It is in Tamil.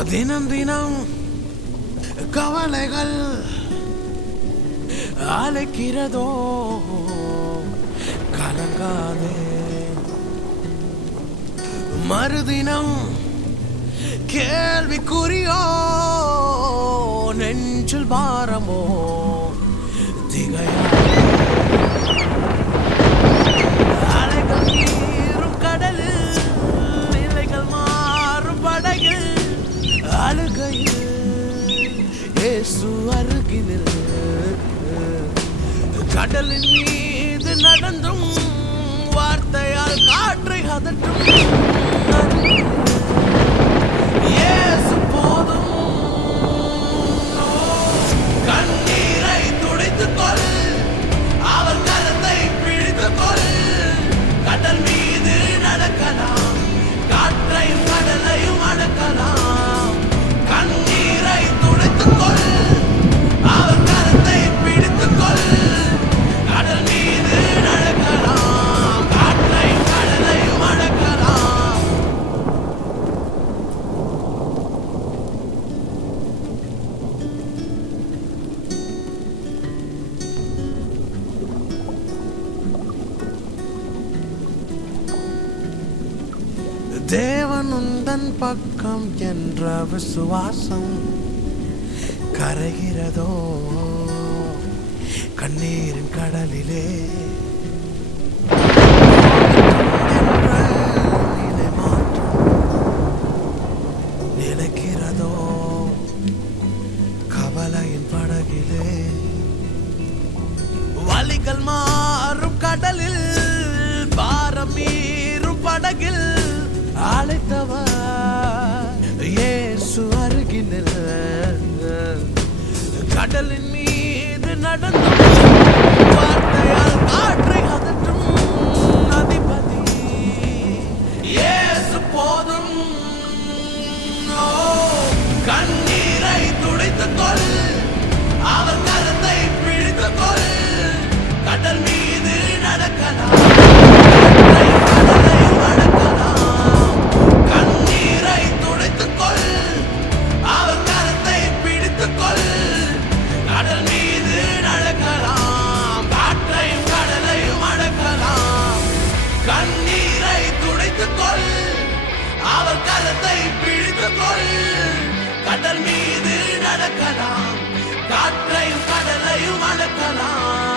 தினம் தினம் கவலைகள் அழைக்கிறதோ, கலங்காதே. மறுதினம் கேள்விக்குறியோ, நெஞ்சில் பாரமோ திகையாதே. அலைகள் நீரும் கடலில், இலைகள் மாறும் படகில், அழுகையில் இயேசு அருகினில். கடலின் மீது நடந்தும் வார்த்தையால் காற்றை அதற்றும் இயேசு போதும். கண்ணீரை துடைத்துக் கொள், அவர் கரத்தை பிடித்துக் கொள். கடல் மீது நடக்கலாம், காற்றையும் கடலையும் அடக்கலாம். கண்ணீரை துடைத்துக் கொள், அவர் கரத்தை பிடித்துக் கொள். கடல் மீது நடக்கலாம், காற்றையும் கடலையும் அடக்கலாம். தேவன் உந்தன் பக்கம் என்ற விசுவாசம் கரைகிறதோ, கண்ணீரின் கடலிலே நிலை மாற்றம் நிலைக்கிறதோ, கவலையின் படகிலே வலிகள் மாறும் கடலில், பாரம் மீறும் படகில் அழைத்தவர் இயேசு அருகினில். கடலின் மீது நடந்தும் வார்த்தையால் காற்றை அதற்றும் அதிபதி இயேசு போதும். கண்ணீரை துடைத்துக் கொள், அவர் கரத்தை பிடித்துக் கொள். கடல் மீது நடக்கலாம், கடல் மீது நடக்கலாம், காற்றையும் கடலையும் அடக்கலாம்.